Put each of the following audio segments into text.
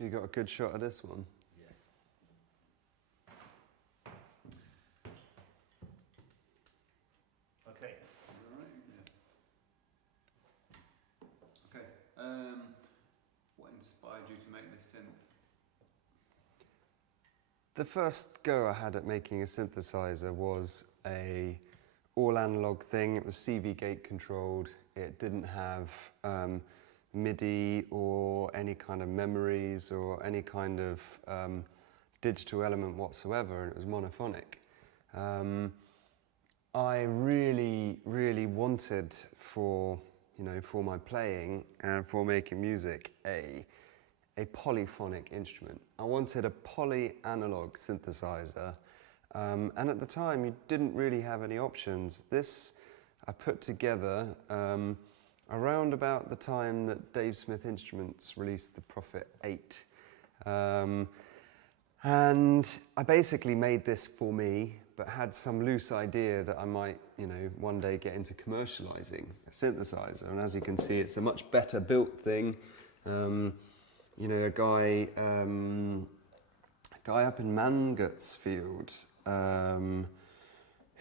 You got a good shot of this one? Yeah. Okay. All right. Yeah. Okay. What inspired you to make this synth? The first go I had at making a synthesizer was a all analog thing. It was CV gate controlled. It didn't have MIDI or any kind of memories or any kind of digital element whatsoever, and it was monophonic. I really, really wanted for my playing and for making music a polyphonic instrument. I wanted a poly-analog synthesizer, and at the time you didn't really have any options. This I put together around about the time that Dave Smith Instruments released the Prophet 8. And I basically made this for me, but had some loose idea that I might, one day get into commercializing a synthesizer. And as you can see, it's a much better built thing. A guy up in Mangotsfield,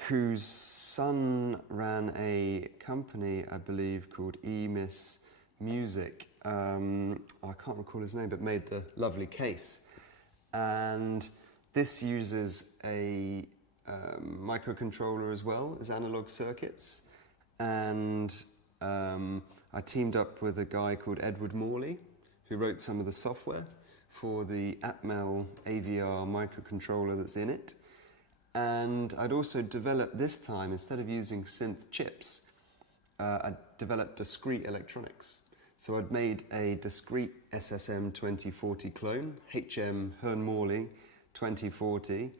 whose son ran a company, I believe, called EMIS Music. I can't recall his name, but made the lovely case. And this uses a microcontroller as well as analog circuits. And I teamed up with a guy called Edward Morley, who wrote some of the software for the Atmel AVR microcontroller that's in it. And I'd also developed this time, instead of using synth chips, I developed discrete electronics. So I'd made a discrete SSM 2040 clone, HM Hearn-Morley 2040,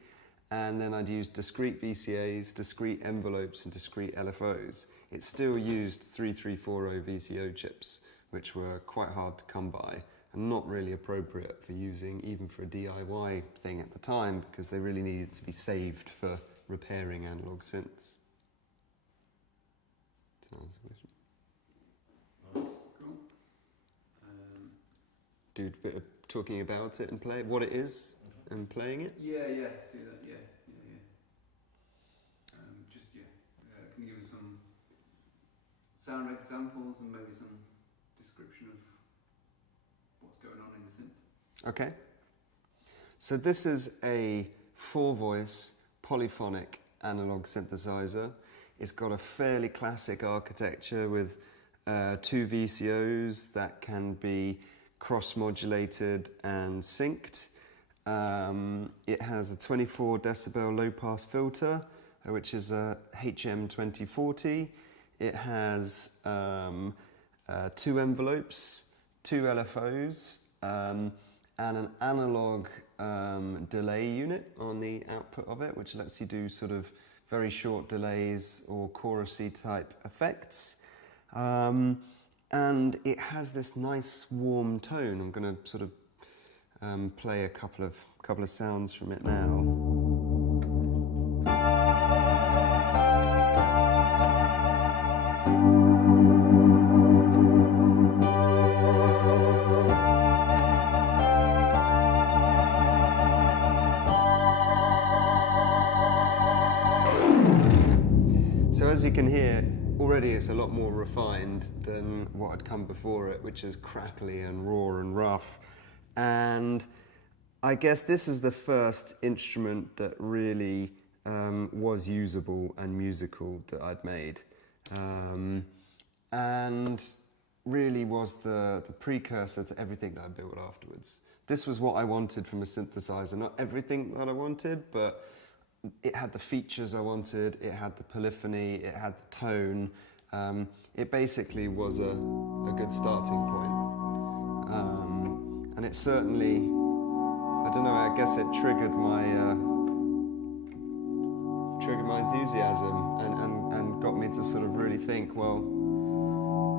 and then I'd used discrete VCAs, discrete envelopes, and discrete LFOs. It still used 3340 VCO chips, which were quite hard to come by and not really appropriate for using even for a DIY thing at the time, because they really needed to be saved for repairing analog synths. Sounds good. Nice, cool. Do a bit of talking about it and play what it is and playing it? Yeah, do that, yeah. Can you give us some sound examples and maybe some description of what's going on in the synth? Okay. So this is a 4-voice polyphonic analog synthesizer. It's got a fairly classic architecture with 2 VCOs that can be cross-modulated and synced. It has a 24 decibel low-pass filter, which is a HM 2040. It has 2 envelopes, 2 LFOs, and an analog delay unit on the output of it, which lets you do sort of very short delays or chorusy type effects. And it has this nice warm tone. I'm going to sort of play a couple of sounds from it now. So as you can hear, already it's a lot more refined than what had come before it, which is crackly and raw and rough. And I guess this is the first instrument that really was usable and musical that I'd made. And really was the precursor to everything that I built afterwards. This was what I wanted from a synthesizer. Not everything that I wanted, but it had the features I wanted, it had the polyphony, it had the tone. It basically was a good starting point. And it certainly, I don't know, I guess it triggered my enthusiasm and got me to sort of really think, well,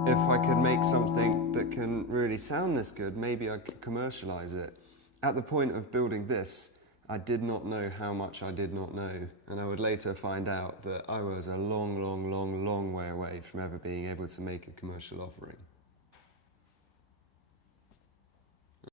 if I could make something that can really sound this good, maybe I could commercialize it. At the point of building this, I did not know how much I did not know, and I would later find out that I was a long, long, long, long way away from ever being able to make a commercial offering.